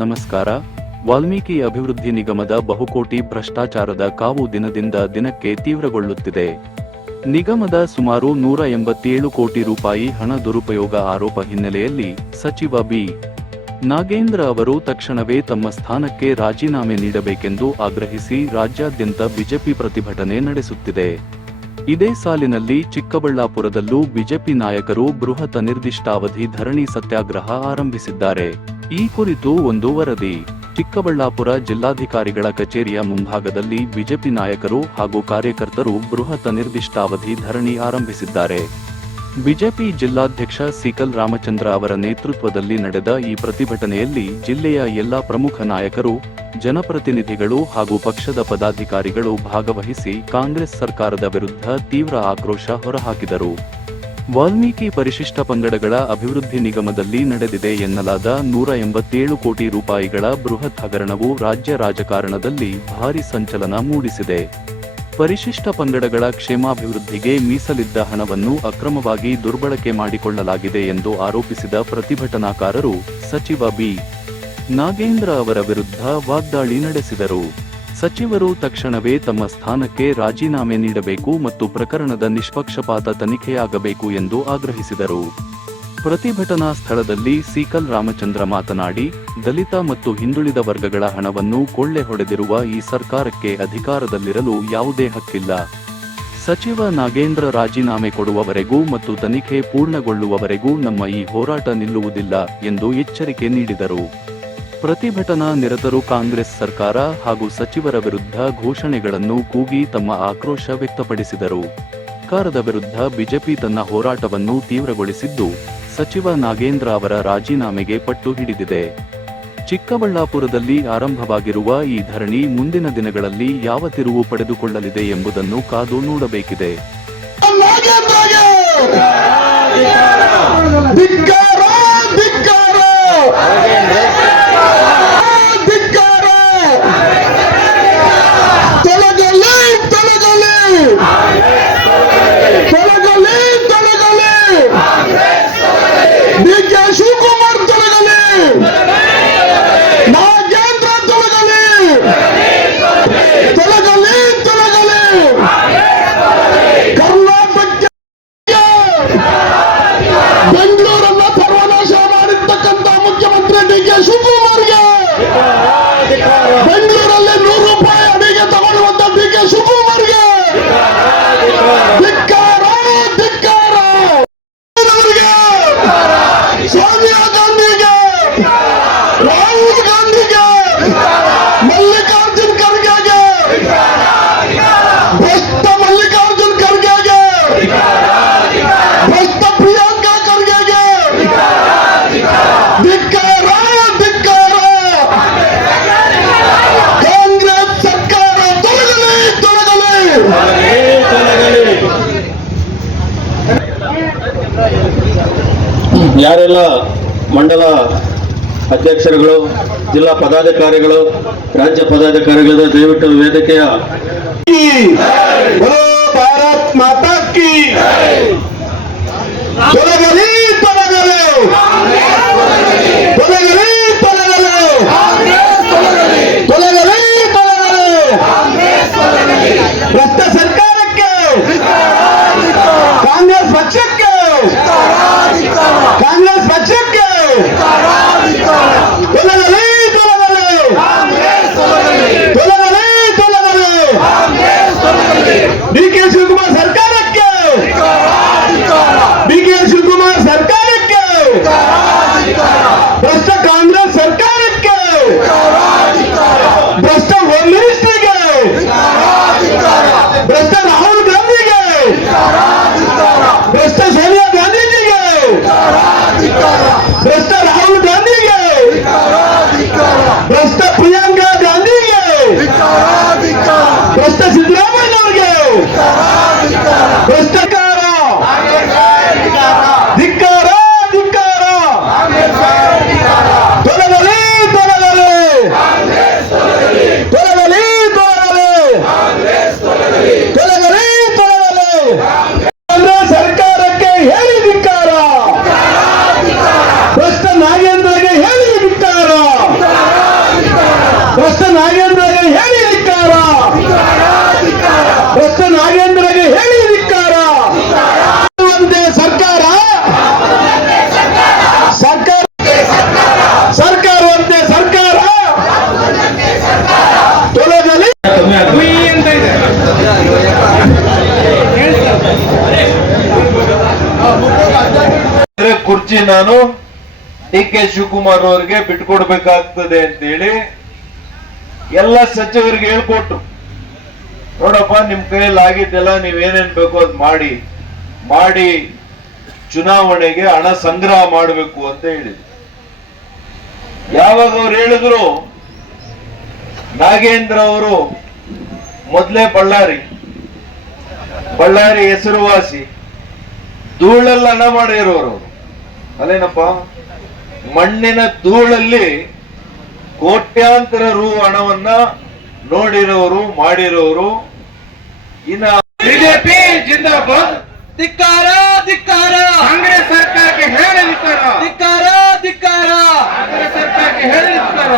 ನಮಸ್ಕಾರ. ವಾಲ್ಮೀಕಿ ಅಭಿವೃದ್ಧಿ ನಿಗಮದ ಬಹುಕೋಟಿ ಭ್ರಷ್ಟಾಚಾರದ ಕಾವು ದಿನದಿಂದ ದಿನಕ್ಕೆ ತೀವ್ರಗೊಳ್ಳುತ್ತಿದೆ. ನಿಗಮದ ಸುಮಾರು 187 ಕೋಟಿ ರೂಪಾಯಿ ಹಣ ದುರುಪಯೋಗ ಆರೋಪ ಹಿನ್ನೆಲೆಯಲ್ಲಿ ಸಚಿವ ಬಿ. ನಾಗೇಂದ್ರ ಅವರು ತಕ್ಷಣವೇ ತಮ್ಮ ಸ್ಥಾನಕ್ಕೆ ರಾಜೀನಾಮೆ ನೀಡಬೇಕೆಂದು ಆಗ್ರಹಿಸಿ ರಾಜ್ಯಾದ್ಯಂತ ಬಿಜೆಪಿ ಪ್ರತಿಭಟನೆ ನಡೆಸುತ್ತಿದೆ. ಇದೇ ಸಾಲಿನಲ್ಲಿ ಚಿಕ್ಕಬಳ್ಳಾಪುರದಲ್ಲೂ ಬಿಜೆಪಿ ನಾಯಕರು ಬೃಹತ್ ಅನಿರ್ದಿಷ್ಟಾವಧಿ ಧರಣಿ ಸತ್ಯಾಗ್ರಹ ಆರಂಭಿಸಿದ್ದಾರೆ. ಈ ಕುರಿತು ಒಂದು ವರದಿ. ಚಿಕ್ಕಬಳ್ಳಾಪುರ ಜಿಲ್ಲಾಧಿಕಾರಿಗಳ ಕಚೇರಿಯ ಮುಂಭಾಗದಲ್ಲಿ ಬಿಜೆಪಿ ನಾಯಕರು ಹಾಗೂ ಕಾರ್ಯಕರ್ತರು ಬೃಹತ್ ಅನಿರ್ದಿಷ್ಟಾವಧಿ ಧರಣಿ ಆರಂಭಿಸಿದ್ದಾರೆ. ಬಿಜೆಪಿ ಜಿಲ್ಲಾಧ್ಯಕ್ಷ ಸಿಕಲ್ ರಾಮಚಂದ್ರ ಅವರ ನೇತೃತ್ವದಲ್ಲಿ ನಡೆದ ಈ ಪ್ರತಿಭಟನೆಯಲ್ಲಿ ಜಿಲ್ಲೆಯ ಎಲ್ಲಾ ಪ್ರಮುಖ ನಾಯಕರು, ಜನಪ್ರತಿನಿಧಿಗಳು ಹಾಗೂ ಪಕ್ಷದ ಪದಾಧಿಕಾರಿಗಳು ಭಾಗವಹಿಸಿ ಕಾಂಗ್ರೆಸ್ ಸರ್ಕಾರದ ವಿರುದ್ಧ ತೀವ್ರ ಆಕ್ರೋಶ ಹೊರಹಾಕಿದರು. ವಾಲ್ಮೀಕಿ ಪರಿಶಿಷ್ಟ ಪಂಗಡಗಳ ಅಭಿವೃದ್ಧಿ ನಿಗಮದಲ್ಲಿ ನಡೆದಿದೆ ಎನ್ನಲಾದ 187 ಕೋಟಿ ರೂಪಾಯಿಗಳ ಬೃಹತ್ ಹಗರಣವು ರಾಜ್ಯ ರಾಜಕಾರಣದಲ್ಲಿ ಭಾರೀ ಸಂಚಲನ ಮೂಡಿಸಿದೆ. ಪರಿಶಿಷ್ಟ ಪಂಗಡಗಳ ಕ್ಷೇಮಾಭಿವೃದ್ಧಿಗೆ ಮೀಸಲಿದ್ದ ಹಣವನ್ನು ಅಕ್ರಮವಾಗಿ ದುರ್ಬಳಕೆ ಮಾಡಿಕೊಳ್ಳಲಾಗಿದೆ ಎಂದು ಆರೋಪಿಸಿದ ಪ್ರತಿಭಟನಾಕಾರರು ಸಚಿವ ಬಿ. ನಾಗೇಂದ್ರ ಅವರ ವಿರುದ್ಧ ವಾಗ್ದಾಳಿ ನಡೆಸಿದರು. ಸಚಿವರು ತಕ್ಷಣವೇ ತಮ್ಮ ಸ್ಥಾನಕ್ಕೆ ರಾಜೀನಾಮೆ ನೀಡಬೇಕು ಮತ್ತು ಪ್ರಕರಣದ ನಿಷ್ಪಕ್ಷಪಾತ ತನಿಖೆಯಾಗಬೇಕು ಎಂದು ಆಗ್ರಹಿಸಿದರು. ಪ್ರತಿಭಟನಾ ಸ್ಥಳದಲ್ಲಿ ಸಿಕಲ್ ರಾಮಚಂದ್ರ ಮಾತನಾಡಿ, ದಲಿತ ಮತ್ತು ಹಿಂದುಳಿದ ವರ್ಗಗಳ ಹಣವನ್ನು ಕೊಳ್ಳೆ ಹೊಡೆದಿರುವ ಈ ಸರ್ಕಾರಕ್ಕೆ ಅಧಿಕಾರದಲ್ಲಿರಲು ಯಾವುದೇ ಹಕ್ಕಿಲ್ಲ. ಸಚಿವ ನಾಗೇಂದ್ರ ರಾಜೀನಾಮೆ ಕೊಡುವವರೆಗೂ ಮತ್ತು ತನಿಖೆ ಪೂರ್ಣಗೊಳ್ಳುವವರೆಗೂ ನಮ್ಮ ಈ ಹೋರಾಟ ನಿಲ್ಲುವುದಿಲ್ಲ ಎಂದು ಎಚ್ಚರಿಕೆ ನೀಡಿದರು. ಪ್ರತಿಭಟನಾ ನಿರತರು ಕಾಂಗ್ರೆಸ್ ಸರ್ಕಾರ ಹಾಗೂ ಸಚಿವರ ವಿರುದ್ಧ ಘೋಷಣೆಗಳನ್ನು ಕೂಗಿ ತಮ್ಮ ಆಕ್ರೋಶ ವ್ಯಕ್ತಪಡಿಸಿದರು. ಸರ್ಕಾರದ ವಿರುದ್ಧ ಬಿಜೆಪಿ ತನ್ನ ಹೋರಾಟವನ್ನು ತೀವ್ರಗೊಳಿಸಿದ್ದು, ಸಚಿವ ನಾಗೇಂದ್ರ ಅವರ ರಾಜೀನಾಮೆಗೆ ಪಟ್ಟು ಹಿಡಿದಿದೆ. ಚಿಕ್ಕಬಳ್ಳಾಪುರದಲ್ಲಿ ಆರಂಭವಾಗಿರುವ ಈ ಧರಣಿ ಮುಂದಿನ ದಿನಗಳಲ್ಲಿ ಯಾವ ತಿರುವು ಪಡೆದುಕೊಳ್ಳಲಿದೆ ಎಂಬುದನ್ನು ಕಾದು ನೋಡಬೇಕಿದೆ. ಬೆಂಗಳೂರಲ್ಲಿ 100 ರೂಪಾಯಿ ಅಡಿಗೆ ತಗೊಳ್ಳುವಂತ ಡಿ.ಕೆ. ಶಿವಕುಮಾರ್ಗೆ ಧಿಕ್ಕಾರ, ಧಿಕ್ಕಾರ. ಸೋನಿಯಾ ಗಾಂಧಿಗೆ, ರಾಹುಲ್ ಗಾಂಧಿಗೆ, ಮಲ್ಲಿಕಾರ್ಜುನ್ ಖರ್ಗೆಗೆ, ಭ್ರಷ್ಟ ಮಲ್ಲಿಕಾರ್ಜುನ್ ಖರ್ಗೆಗೆ, ಭ್ರಷ್ಟ ಪ್ರಿಯಾಂಕಾ ಖರ್ಗೆಗೆ ಧಿಕ್ಕಾರ, ಧಿಕ್ಕಾರ. ಯಾರೆಲ್ಲ ಮಂಡಲ ಅಧ್ಯಕ್ಷರುಗಳು, ಜಿಲ್ಲಾ ಪದಾಧಿಕಾರಿಗಳು, ರಾಜ್ಯ ಪದಾಧಿಕಾರಿಗಳು ದಯವಿಟ್ಟು ವೇದಿಕೆಯ ಭಾರತ್ ಮಾತಾ ಕಿ ತೊಲಗಲಿ, ತೊಲಗಲಿ, ತೊಲಗಲಿ, ತೊಲಗಲಿ, ತೊಲಗಲಿ, ತೊಲಗಲಿ. ಭ್ರಷ್ಟ ಸರ್ಕಾರಕ್ಕೆ, ಕಾಂಗ್ರೆಸ್ ಪಕ್ಷಕ್ಕೆ, ಕಾಂಗ್ರೆಸ್ ಪಕ್ಷಕ್ಕೆ ತೊಲಗಲಿ, ತೊಲಗಲಿ, ತೊಲಗಲಿ, ತೊಲಗಲಿ. ಡಿ.ಕೆ. ಶಿವಕುಮಾರ್ ಸರ್ಕಾರಕ್ಕೆ, ಡಿ.ಕೆ. ಶಿವಕುಮಾರ್ ಸರ್ಕಾರಕ್ಕೆ ಭ್ರಷ್ಟ ನಾಗೇಂದ್ರಗೆ ಹೇಳಿ ಧಿಕ್ಕಾರ, ಭ್ರಷ್ಟ ನಾಗೇಂದ್ರಗೆ ಹೇಳಿ ಧಿಕ್ಕಾರ. ಸರ್ಕಾರ ಸರ್ಕಾರವಂತೆ ಸರ್ಕಾರ ತೊಲಗಲಿ. ಕುರ್ಚಿ ನಾನು ಡಿ.ಕೆ. ಶಿವಕುಮಾರ್ ಅವರಿಗೆ ಬಿಟ್ಕೊಡ್ಬೇಕಾಗ್ತದೆ ಅಂತೇಳಿ ಎಲ್ಲ ಸಚಿವರಿಗೆ ಹೇಳ್ಕೊಟ್ರು. ನೋಡಪ್ಪ, ನಿಮ್ ಕೈಯಲ್ಲಿ ಆಗಿದ್ದೆಲ್ಲ ನೀವೇನೇನ್ ಬೇಕೋ ಅದ್ ಮಾಡಿ ಚುನಾವಣೆಗೆ ಹಣ ಸಂಗ್ರಹ ಮಾಡಬೇಕು ಅಂತ ಹೇಳಿದ್ರು. ಯಾವಾಗ ಅವ್ರು ಹೇಳಿದ್ರು, ನಾಗೇಂದ್ರ ಅವರು ಮೊದಲೇ ಬಳ್ಳಾರಿ ಹೆಸರುವಾಸಿ, ಧೂಳಲ್ಲಿ ಹಣ ಮಾಡಿರೋರು. ಅಲ್ಲೇನಪ್ಪ, ಮಣ್ಣಿನ ಧೂಳಲ್ಲಿ ಕೋಟ್ಯಾಂತರ ರು ಹಣವನ್ನ ನೋಡಿರೋರು, ಮಾಡಿರೋರು. ಇನ್ನ ಬಿಜೆಪಿ ಜಿಂದಾಬಾದ್, ಧಿಕ್ಕಾರ ಧಿಕ್ಕಾರ, ಕಾಂಗ್ರೆಸ್ ಸರ್ಕಾರಕ್ಕೆ ಹೇಳಿ ಧಿಕ್ಕಾರ, ಧಿಕ್ಕಾರ ಧಿಕ್ಕಾರ, ಕಾಂಗ್ರೆಸ್ ಸರ್ಕಾರಕ್ಕೆ ಹೇಳಿ ಧಿಕ್ಕಾರ.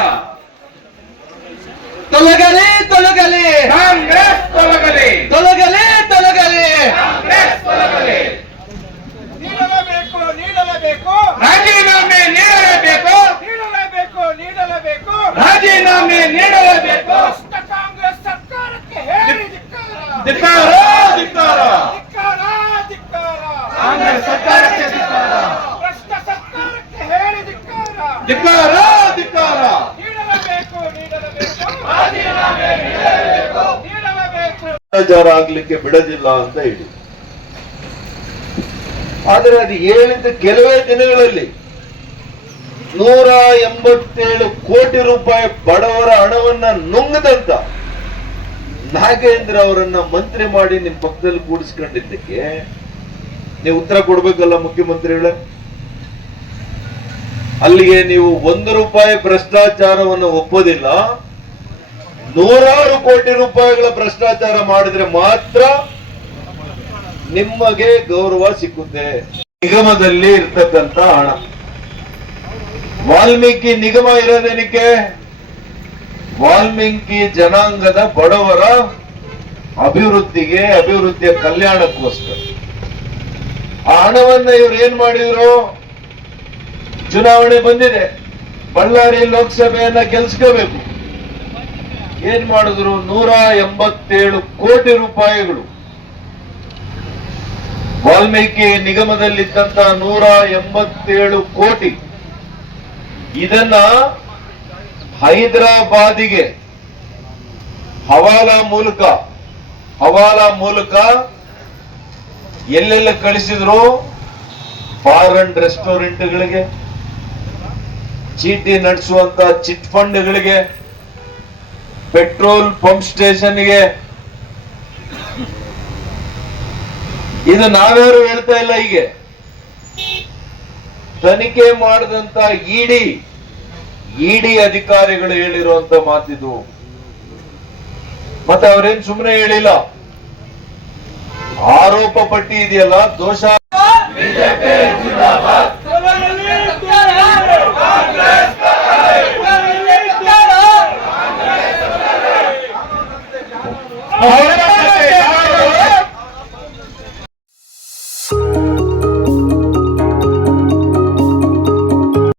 ತೊಲಗಲಿ ತೊಲಗಲಿ, ಕಾಂಗ್ರೆಸ್ ತೊಲಗಲಿ, ತೊಲಗಲಿ ತೊಲಗಲಿ, ಕಾಂಗ್ರೆಸ್ ತೊಲಗಲಿ. ನೀಡಲೇಬೇಕು ನೀಡಲೇಬೇಕು ರಾಜೀನಾಮೆ ನೀಡಲೇಬೇಕು, ನೀಡಲೇಬೇಕು ನೀಡಲೇಬೇಕು ರಾಜೀನಾಮೆ ನೀಡಲೇಬೇಕು. ಭ್ರಷ್ಟ ಕಾಂಗ್ರೆಸ್ ಸರ್ಕಾರಕ್ಕೆ ಹೇಳಿ ಧಿಕ್ಕಾರ, ಧಿಕ್ಕಾರ ಧಿಕ್ಕಾರ, ಧಿಕ್ಕಾರ ಧಿಕ್ಕಾರ, ಕಾಂಗ್ರೆಸ್ ಸರ್ಕಾರಕ್ಕೆ ಧಿಕ್ಕಾರ, ಭ್ರಷ್ಟ ಸರ್ಕಾರಕ್ಕೆ ಹೇಳಿ ಧಿಕ್ಕಾರ. ಧಿಕ್ಕಾರ ಧಿಕ್ಕಾರ. ನೀಡಲೇಬೇಕು ನೀಡಲೇಬೇಕು ರಾಜೀನಾಮೆ ನೀಡಲೇಬೇಕು ನೀಡಲೇಬೇಕು. ಭ್ರಷ್ಟಾಚಾರ ಆಗ್ಲಿಕ್ಕೆ ಬಿಡೋದಿಲ್ಲ ಅಂತ ಹೇಳಿ, ಆದರೆ ಅದು ಹೇಳಿದ ಕೆಲವೇ ದಿನಗಳಲ್ಲಿ 187 ಕೋಟಿ ರೂಪಾಯಿ ಬಡವರ ಹಣವನ್ನ ನುಂಗದಂತ ನಾಗೇಂದ್ರ ಅವರನ್ನ ಮಂತ್ರಿ ಮಾಡಿ ನಿಮ್ ಪಕ್ಕದಲ್ಲಿ ಕೂಡಿಸ್ಕೊಂಡಿದ್ದಕ್ಕೆ ನೀವು ಉತ್ತರ ಕೊಡ್ಬೇಕಲ್ಲ ಮುಖ್ಯಮಂತ್ರಿಗಳೇ. ಅಲ್ಲಿಗೆ ನೀವು 1 ರೂಪಾಯಿ ಭ್ರಷ್ಟಾಚಾರವನ್ನು ಒಪ್ಪೋದಿಲ್ಲ, 100 ಕೋಟಿ ರೂಪಾಯಿಗಳ ಭ್ರಷ್ಟಾಚಾರ ಮಾಡಿದ್ರೆ ಮಾತ್ರ ನಿಮಗೆ ಗೌರವ ಸಿಕ್ಕುತ್ತೆ. ನಿಗಮದಲ್ಲಿ ಇರ್ತಕ್ಕಂತ ಹಣ, ವಾಲ್ಮೀಕಿ ನಿಗಮ ಇರೋದೇನಕ್ಕೆ? ವಾಲ್ಮೀಕಿ ಜನಾಂಗದ ಬಡವರ ಅಭಿವೃದ್ಧಿಯ ಕಲ್ಯಾಣಕ್ಕೋಸ್ಕರ ಆ ಹಣವನ್ನ ಇವ್ರು ಏನ್ ಮಾಡಿದ್ರು? ಚುನಾವಣೆ ಬಂದಿದೆ, ಬಳ್ಳಾರಿ ಲೋಕಸಭೆಯನ್ನ ಗೆಲ್ಸ್ಕೋಬೇಕು. ಏನ್ ಮಾಡಿದ್ರು? 187 ಕೋಟಿ ರೂಪಾಯಿಗಳು ವಾಲ್ಮೀಕಿ ನಿಗಮದಲ್ಲಿದ್ದಂತ 187 ಕೋಟಿ, ಇದನ್ನ ಹೈದರಾಬಾದಿಗೆ ಹವಾಲಾ ಮೂಲಕ ಎಲ್ಲೆಲ್ಲ ಕಳಿಸಿದ್ರು? ಫಾರಿನ್ ರೆಸ್ಟೋರೆಂಟ್ಗಳಿಗೆ, ಚೀಟಿ ನಡೆಸುವಂತ ಚಿಟ್ ಫಂಡ್ಗಳಿಗೆ, ಪೆಟ್ರೋಲ್ ಪಂಪ್ ಸ್ಟೇಷನ್ಗೆ. ಇದು ನಾವ್ಯಾರು ಹೇಳ್ತಾ ಇಲ್ಲ, ಹೀಗೆ ತನಿಖೆ ಮಾಡಿದಂತ ಇಡಿ ಅಧಿಕಾರಿಗಳು ಹೇಳಿರುವಂತ ಮಾತಿದು. ಮತ್ತೆ ಅವ್ರೇನ್ ಸುಮ್ಮನೆ ಹೇಳಿಲ್ಲ, ಆರೋಪ ಪಟ್ಟಿ ಇದೆಯಲ್ಲ, ದೋಷ. ಬಿಜೆಪಿ ಜಿಂದಾಬಾದ್,